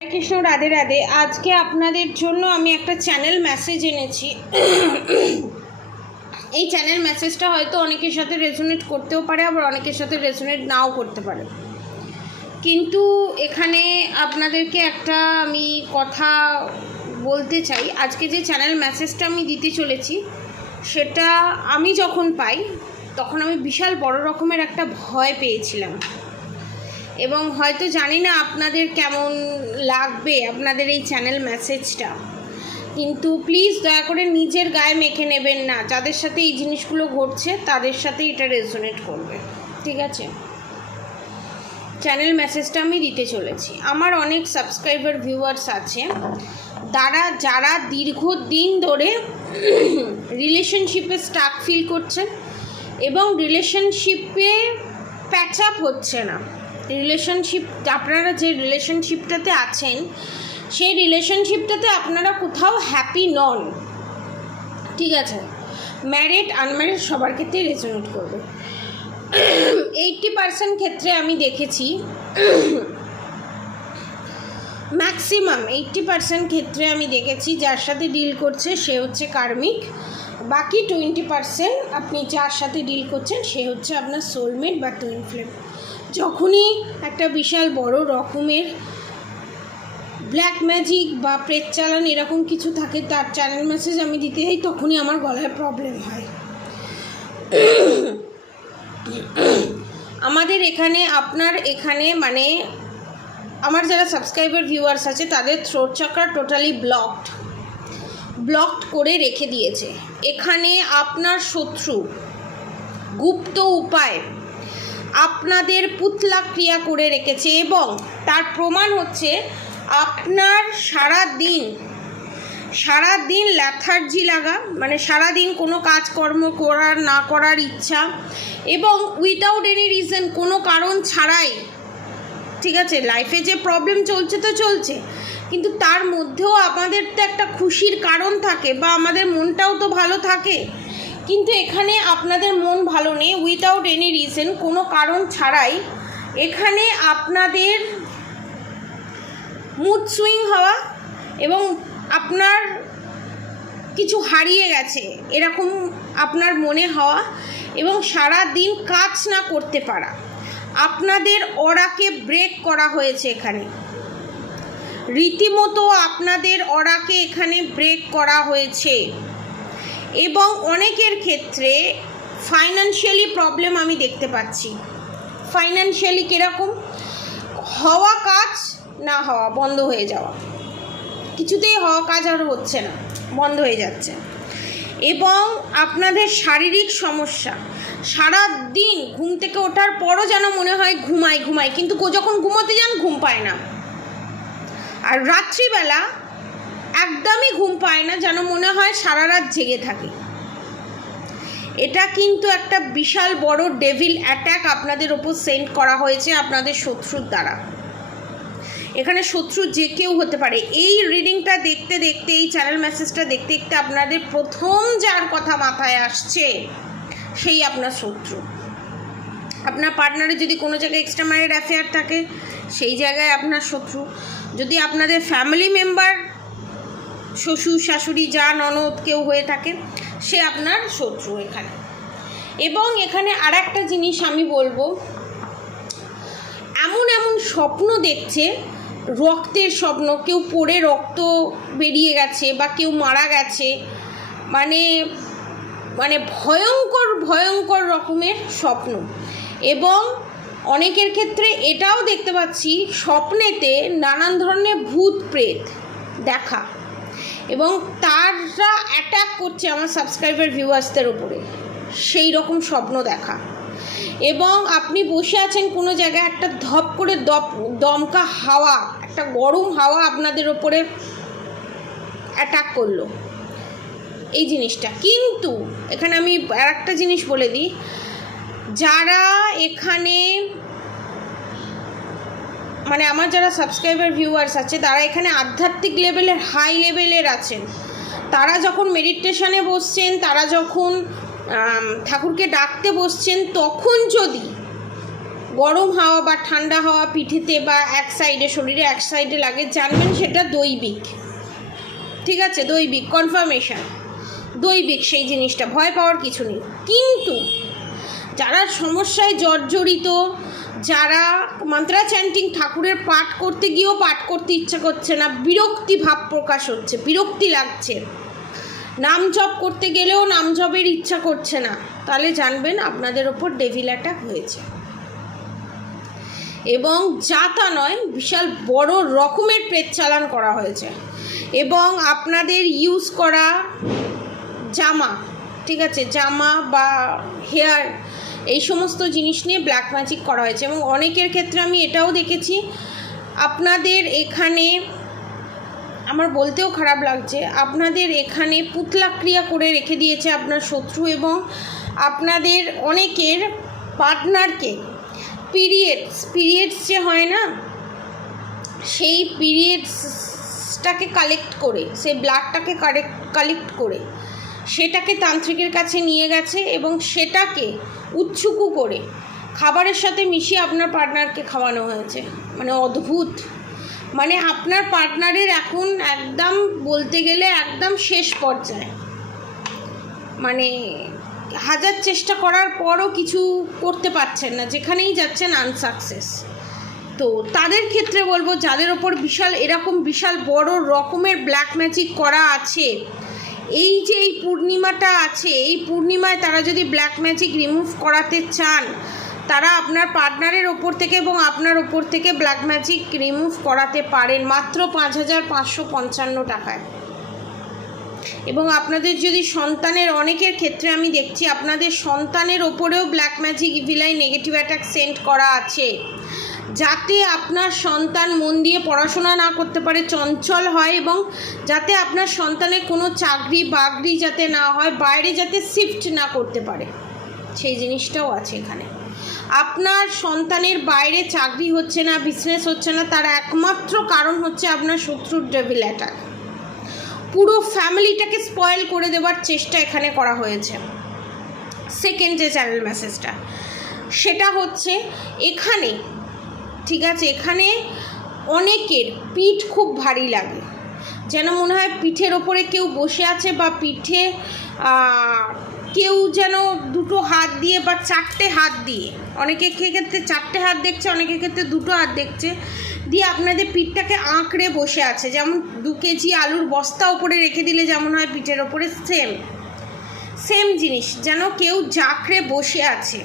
কৃষ্ণ, রাধে রাধে। আজকে আপনাদের জন্য আমি একটা চ্যানেল মেসেজ এনেছি। এই চ্যানেল মেসেজটা হয়তো অনেকের সাথে রেজোনেট করতেও পারে, আবার অনেকের সাথে রেজোনেট নাও করতে পারে, কিন্তু এখানে আপনাদেরকে একটা আমি কথা বলতে চাই। আজকে যে চ্যানেল মেসেজটা আমি দিতে চলেছি, সেটা আমি যখন পাই তখন আমি বিশাল বড় রকমের একটা ভয় পেয়েছিলাম, এবং হয়তো জানি না আপনাদের কেমন লাগবে আপনাদের এই চ্যানেল মেসেজটা, কিন্তু প্লিজ দয়া করে নিজের গায়ে মেখে নেবেন না। যাদের সাথে এই জিনিসগুলো ঘটছে তাদের সাথে এটা রেজোনেট করবে, ঠিক আছে? চ্যানেল মেসেজটা আমি দিতে চলেছি। আমার অনেক সাবস্ক্রাইবার ভিউয়ার্স আছে যারা দীর্ঘদিন ধরে রিলেশনশিপে স্টাক ফিল করছেন এবং রিলেশনশিপে প্যাচ আপ হচ্ছে না। আপনারা যে রিলেশনশিপটাতে আছেন সেই রিলেশনশিপটাতে আপনারা কোথাও হ্যাপি নন, ঠিক আছে? ম্যারিড আনম্যারিড সবার ক্ষেত্রেই রেজোনেট করবে। 80% ক্ষেত্রে আমি দেখেছি, ম্যাক্সিমাম 80% ক্ষেত্রে আমি দেখেছি যার সাথে ডিল করছে সে হচ্ছে কার্মিক, বাকি 20% আপনি যার সাথে ডিল করছেন সে হচ্ছে আপনার সোলমেট বা টুইন ফ্লেম। যখনই একটা বিশাল বড় রকমের ব্ল্যাক ম্যাজিক বা প্রেত চালান এরকম কিছু থাকে, তার চ্যানেল মেসেজ আমি দিতে যাই, তখনই আমার গলায় প্রবলেম হয়। আমাদের এখানে আপনার এখানে মানে আমার যারা সাবস্ক্রাইবার ভিউয়ার্স আছে তাদের থ্রোট চাকরা টোটালি ব্লকড করে রেখে দিয়েছে। এখানে আপনার শত্রু গুপ্ত উপায় আপনাদের পুতলা ক্রিয়া করে রেখেছে, এবং তার প্রমাণ হচ্ছে আপনার সারাদিন ল্যাথার্জি লাগা, মানে সারাদিন কোনো কাজকর্ম করার না করার ইচ্ছা, এবং উইদাউট এনি রিজন, কোনো কারণ ছাড়াই, ঠিক আছে? লাইফে যে প্রবলেম চলছে তো চলছে, কিন্তু তার মধ্যেও আমাদের তো একটা খুশির কারণ থাকে বা আমাদের মনটাও তো ভালো থাকে, কিন্তু এখানে আপনাদের মন ভালো নেই উইদাউট এনি রিজন, কোনো কারণ ছাড়াই। এখানে আপনাদের মুড সুইং হওয়া এবং আপনার কিছু হারিয়ে গেছে এরকম আপনার মনে হওয়া, এবং সারা দিন কাজ না করতে পারা, আপনাদের অরাকে ব্রেক করা হয়েছে এখানে, রীতিমতো আপনাদের অরাকে এখানে ব্রেক করা হয়েছে। এবং অনেকের ক্ষেত্রে ফাইন্যান্সিয়ালি প্রবলেম আমি দেখতে পাচ্ছি। ফাইন্যান্সিয়ালি কীরকম? হওয়া কাজ না হওয়া, বন্ধ হয়ে যাওয়া, কিছুতেই হওয়া কাজ আর হচ্ছে না, বন্ধ হয়ে যাচ্ছে। এবং আপনাদের শারীরিক সমস্যা, সারা দিন ঘুম থেকে ওঠার পরও যেন মনে হয় ঘুমাই, কিন্তু যখন ঘুমোতে যান ঘুম পায় না, আর রাত্রিবেলা একদমই ঘুম পায় না, যেন মনে হয় সারা রাত জেগে থাকে। এটা কিন্তু একটা বিশাল বড় ডেভিল অ্যাট্যাক আপনাদের ওপর সেন্ড করা হয়েছে আপনাদের শত্রুর দ্বারা। এখানে শত্রু যে কেউ হতে পারে। এই রিডিংটা দেখতে দেখতে, এই চ্যানেল মেসেজটা দেখতে দেখতে আপনাদের প্রথম যার কথা মাথায় আসছে সেই আপনার শত্রু। আপনার পার্টনারের যদি কোনো জায়গায় এক্সট্রা ম্যারিড অ্যাফেয়ার থাকে সেই জায়গায় আপনার শত্রু। যদি আপনাদের ফ্যামিলি মেম্বার শ্বশুর শাশুড়ি যা ননদ কেউ হয়ে থাকে, সে আপনার শত্রু এখানে। এবং এখানে আর একটা জিনিস আমি বলবো, এমন স্বপ্ন দেখছে, রক্তের স্বপ্ন, কেউ পড়ে রক্ত বেরিয়ে গেছে বা কেউ মারা গেছে, মানে ভয়ঙ্কর রকমের স্বপ্ন। এবং অনেকের ক্ষেত্রে এটাও দেখতে পাচ্ছি স্বপ্নেতে নানান ধরনের ভূত প্রেত দেখা, এবং তারা অ্যাটাক করছে আমার সাবস্ক্রাইবার ভিউয়ার্সদের উপরে, সেই রকম স্বপ্ন দেখা। এবং আপনি বসে আছেন কোনো জায়গায়, একটা ধপ করে দমকা হাওয়া, একটা গরম হাওয়া আপনাদের ওপরে অ্যাটাক করলো, এই জিনিসটা। কিন্তু এখানে আমি আর একটা জিনিস বলে দিই, যারা এখানে মানে আমার যারা সাবস্ক্রাইবার ভিউয়ার্স আছে তারা এখানে আধ্যাত্মিক লেভেলের হাই লেভেলের আছেন, তারা যখন মেডিটেশনে বসছেন, তারা যখন ঠাকুরকে ডাকতে বসছেন, তখন যদি গরম হাওয়া বা ঠান্ডা হাওয়া পিঠেতে বা এক সাইডে, শরীরে এক সাইডে লাগে, জানবেন সেটা দৈবিক। ঠিক আছে, দৈবিক কনফার্মেশন, দৈবিক সেই জিনিসটা, ভয় পাওয়ার কিছু নেই। কিন্তু যারা সমস্যায় জর্জরিত, যারা মন্ত্রা চ্যান্টিং ঠাকুরের পাঠ করতে গিয়েও পাঠ করতে ইচ্ছা করছে না, বিরক্তি ভাব প্রকাশ হচ্ছে, বিরক্তি লাগছে, নাম জপ করতে গেলেও নাম জপের ইচ্ছা করছে না, তাহলে জানবেন আপনাদের ওপর ডেভিল অ্যাটাক হয়েছে। এবং যা তা নয়, বিশাল বড় রকমের প্রেত চালান করা হয়েছে। এবং আপনাদের ইউজ করা জামা, ঠিক আছে, জামা বা হেয়ার, এই সমস্ত জিনিস নিয়ে ব্ল্যাক ম্যাজিক করা হয়েছে। এবং অনেকের ক্ষেত্রে আমি এটাও দেখেছি, আপনাদের এখানে, আমার বলতেও খারাপ লাগছে, আপনাদের এখানে পুতলা ক্রিয়া করে রেখে দিয়েছে আপনার শত্রু। এবং আপনাদের অনেকের পার্টনারকে পিরিয়ডস যে হয় না, সেই পিরিয়ডসটাকে কালেক্ট করে, সেই ব্লাডটাকে কালেক্ট করে সেটাকে তান্ত্রিকের কাছে নিয়ে গেছে এবং সেটাকে উচ্ছুকু করে খাবারের সাথে মিশিয়ে আপনার পার্টনারকে খাওয়ানো হয়েছে। মানে অদ্ভুত, মানে আপনার পার্টনারের এখন একদম বলতে গেলে একদম শেষ পর্যায়ে, মানে হাজার চেষ্টা করার পরও কিছু করতে পারছেন না, যেখানেই যাচ্ছেন আনসাকসেস। তো তাদের ক্ষেত্রে বলবো, যাদের ওপর এরকম বিশাল বড় রকমের ব্ল্যাক ম্যাজিক করা আছে, এই যে এই পূর্ণিমাটা আছে, এই পূর্ণিমায় তারা যদি ব্ল্যাক ম্যাজিক রিমুভ করাতে চান, তারা আপনার পার্টনারের ওপর থেকে এবং আপনার ওপর থেকে ব্ল্যাক ম্যাজিক রিমুভ করাতে পারেন মাত্র 5,555 টাকায়। এবং আপনাদের যদি সন্তানের, অনেকের ক্ষেত্রে আমি দেখছি আপনাদের সন্তানের ওপরেও black magic evil eye negative attack send করা আছে, যাতে আপনার সন্তান মন দিয়ে পড়াশোনা না করতে পারে, চঞ্চল হয়, এবং যাতে আপনার সন্তানের কোনো চাকরি বাকরি যাতে না হয়, বাইরে যাতে শিফট না করতে পারে, সেই জিনিসটাও আছে এখানে। আপনার সন্তানের বাইরে চাকরি হচ্ছে না, বিজনেস হচ্ছে না, তার একমাত্র কারণ হচ্ছে আপনার শত্রুর ডেভিল অ্যাটাক। পুরো ফ্যামিলিটাকে স্পয়েল করে দেওয়ার চেষ্টা এখানে করা হয়েছে। সেকেন্ড যে চ্যানেল মেসেজটা, সেটা হচ্ছে এখানে, ঠিক আছে, এখানে অনেকের পিঠ খুব ভারী লাগে, যেন মনে হয় পিঠের ওপরে কেউ বসে আছে, বা পিঠে কেউ যেন দুটো হাত দিয়ে বা চারটে হাত দিয়ে, অনেকের ক্ষেত্রে চারটে হাত দেখছে, অনেকের ক্ষেত্রে দুটো হাত দেখছে, দিয়ে আপনাদের পিঠটাকে আঁকড়ে বসে আছে, যেমন 2 কেজি আলুর বস্তা ওপরে রেখে দিলে যেমন হয় পিঠের ওপরে, সেম জিনিস, যেন কেউ জাঁকড়ে বসে আছে,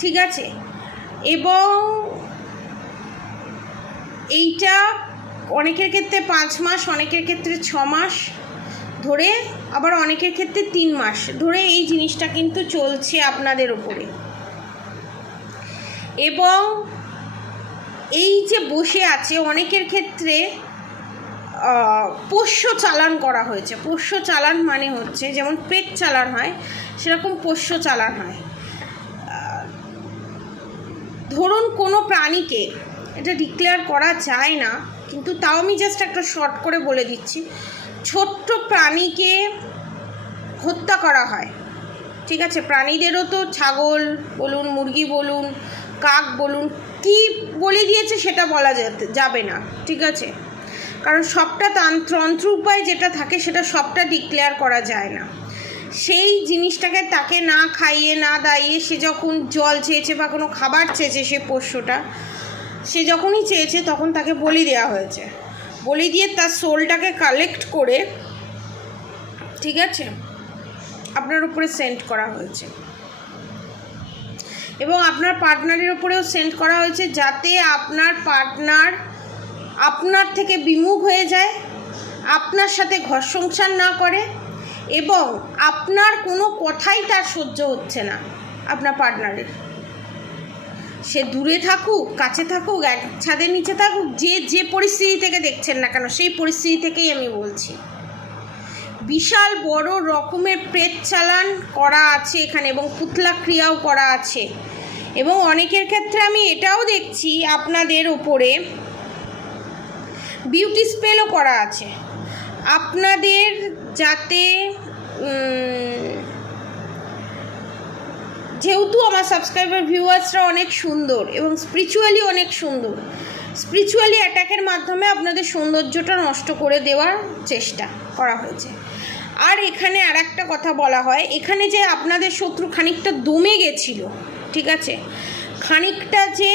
ঠিক আছে। এবং এইটা অনেকের ক্ষেত্রে 5 মাস, অনেকের ক্ষেত্রে 6 মাস ধরে, আবার অনেকের ক্ষেত্রে 3 মাস ধরে এই জিনিসটা কিন্তু চলছে আপনাদের উপরে। এবং এই যে বসে আছে, অনেকের ক্ষেত্রে পোষ্য চালান করা হয়েছে। পোষ্য চালান মানে হচ্ছে যেমন পেট চালান হয়, সেরকম পোষ্য চালান হয়। ধরুন কোনো প্রাণীকে, এটা ডিক্লেয়ার করা যায় না, কিন্তু তাও আমি জাস্ট একটা শর্ট করে বলে দিচ্ছি, ছোট্ট প্রাণীকে হত্যা করা হয়, ঠিক আছে। প্রাণীদেরও তো ছাগল বলুন, মুরগি বলুন, কাক বলুন, কি বলে দিয়েছে সেটা বলা যাবে না, ঠিক আছে, কারণ সবটা তন্ত্র উপায় যেটা থাকে সেটা সবটা ডিক্লেয়ার করা যায় না। সেই জিনিসটাকে তাকে না খাইয়ে না দাইয়ে, সে যখন জল চেয়েছে বা কোনো খাবার চেয়েছে, সে পোষ্যটা, সে যখনই চেয়েছে তখন তাকে বলি দেওয়া হয়েছে, বলি দিয়ে তার সোলটাকে কালেক্ট করে, ঠিক আছে, আপনার উপরে সেন্ড করা হয়েছে। এবং আপনার পার্টনারের উপরেও সেন্ড করা হয়েছে, যাতে আপনার পার্টনার আপনার থেকে বিমুখ হয়ে যায়, আপনার সাথে ঘর সংসার না করে, এবং আপনার কোনো কথাই তার সহ্য হচ্ছে না আপনার পার্টনারের। সে দূরে থাকুক, কাছে থাকুক, এক ছাদের নিচে থাকুক, যে পরিস্থিতি থেকে দেখছেন না কেন, সেই পরিস্থিতি থেকেই আমি বলছি। বিশাল বড় রকমের প্রেত চালান করা আছে এখানে, এবং পুতলা ক্রিয়াও করা আছে। এবং অনেকের ক্ষেত্রে আমি এটাও দেখছি, আপনাদের উপরে বিউটি স্পেলও করা আছে, আপনাদের যেহেতু আমার সাবস্ক্রাইবার ভিউয়ার্সরা অনেক সুন্দর এবং স্পিরিচুয়ালি অনেক সুন্দর, স্পিরিচুয়ালি অ্যাটাকের মাধ্যমে আপনাদের সৌন্দর্যটা নষ্ট করে দেওয়ার চেষ্টা করা হয়েছে। আর এখানে আর একটা কথা বলা হয়, এখানে যে আপনাদের শত্রু খানিকটা দমে গেছিল, ঠিক আছে, খানিকটা যে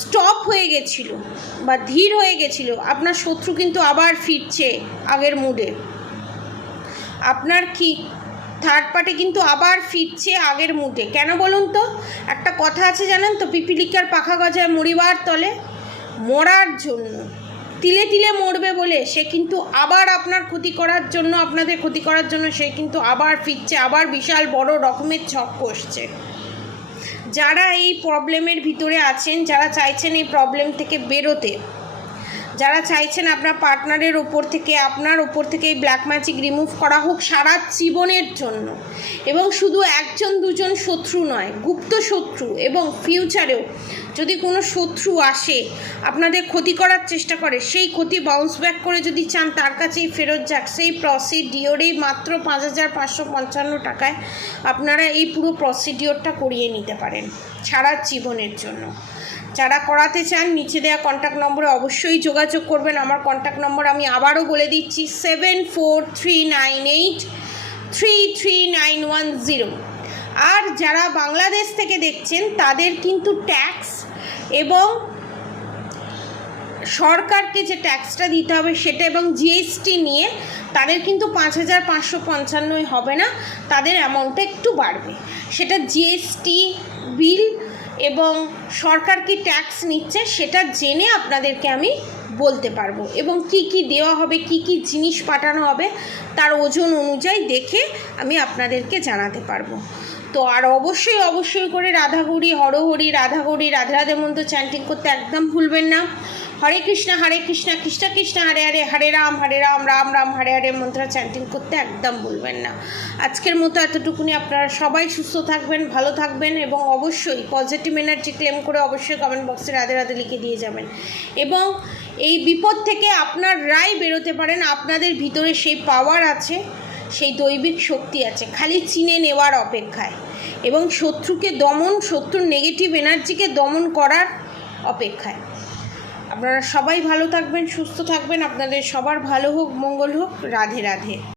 স্টপ হয়ে গেছিল বা ধীর হয়ে গেছিল, আপনার শত্রু কিন্তু আবার ফিরছে আগের মুডে। আপনার কি থার্ড পার্টি কিন্তু আবার ফিরছে আগের মুডে। কেন বলুন তো? একটা কথা আছে জানেন তো, পিপিলিকার পাখা গজায় মরিবার তলে, মরার জন্য, তিলে তিলে মরবে বলে সে কিন্তু আবার আপনার ক্ষতি করার জন্য, আপনাদের ক্ষতি করার জন্য সে কিন্তু আবার ফিরছে, আবার বিশাল বড় রকমের ছক কষছে। যারা এই প্রবলেমের ভিতরে আছেন, যারা চাইছেন এই প্রবলেম থেকে বেরোতে, যারা চাইছেন আপনার পার্টনারের ওপর থেকে, আপনার ওপর থেকে এই ব্ল্যাক ম্যাজিক রিমুভ করা হোক সারা জীবনের জন্য, এবং শুধু একজন দুজন শত্রু নয়, গুপ্ত শত্রু, এবং ফিউচারেও যদি কোনো শত্রু আসে আপনাদের ক্ষতি করার চেষ্টা করে, সেই ক্ষতি বাউন্স ব্যাক করে যদি চান তার কাছেই ফেরত যাক, সেই প্রসিডিওরেই মাত্র 5,555 টাকায় আপনারা এই পুরো প্রসিডিওরটা করিয়ে নিতে পারেন সারা জীবনের জন্য। যারা করাতে চান নিচে দেওয়া কন্ট্যাক্ট নম্বরে অবশ্যই যোগাযোগ করবেন। আমার কন্ট্যাক্ট নম্বর আমি আবারও বলে দিচ্ছি, 7439833910। আর যারা বাংলাদেশ থেকে দেখছেন তাদের কিন্তু ট্যাক্স এবং সরকারকে যে ট্যাক্সটা দিতে হবে সেটা এবং জিএসটি নিয়ে তাদের কিন্তু 5,555 হবে না, তাদের অ্যামাউন্টটা একটু বাড়বে। সেটা জিএসটি বিল এবং সরকার কি ট্যাক্স নিচ্ছে সেটা জেনে আপনাদেরকে আমি বলতে পারবো, এবং কি কি দেওয়া হবে, কি কি জিনিস পাঠানো হবে তার ওজন অনুযায়ী দেখে আমি আপনাদেরকে জানাতে পারবো। তো আর অবশ্যই করে রাধাগৌরী হরহরি, রাধাগৌরী রাধে রাধে মন্ত্র চ্যান্টিং করতে একদম ভুলবেন না। হরে কৃষ্ণ কৃষ্ণ কৃষ্ণ হরে হরে, হরে রাম রাম রাম হরে হরে মন্ত্র চ্যান্টিং করতে একদম ভুলবেন না। আজকের মতো এতটুকুনি। আপনারা সবাই সুস্থ থাকবেন, ভালো থাকবেন, এবং অবশ্যই পজিটিভ এনার্জি ক্লেম করে অবশ্যই কমেন্ট বক্সে রাধে রাধে লিখে দিয়ে যাবেন। এবং এই বিপদ থেকে আপনার রায় বেরোতে পারেন, আপনাদের ভিতরে সেই পাওয়ার আছে, সেই দৈবিক শক্তি আছে, খালি চিনে নেওয়ার অপেক্ষায়, এবং শত্রুকে দমন, শত্রুর নেগেটিভ এনার্জিকে দমন করার অপেক্ষায়। আপনারা সবাই ভালো থাকবেন, সুস্থ থাকবেন, আপনাদের সবার ভালো হোক, মঙ্গল হোক। রাধে রাধে।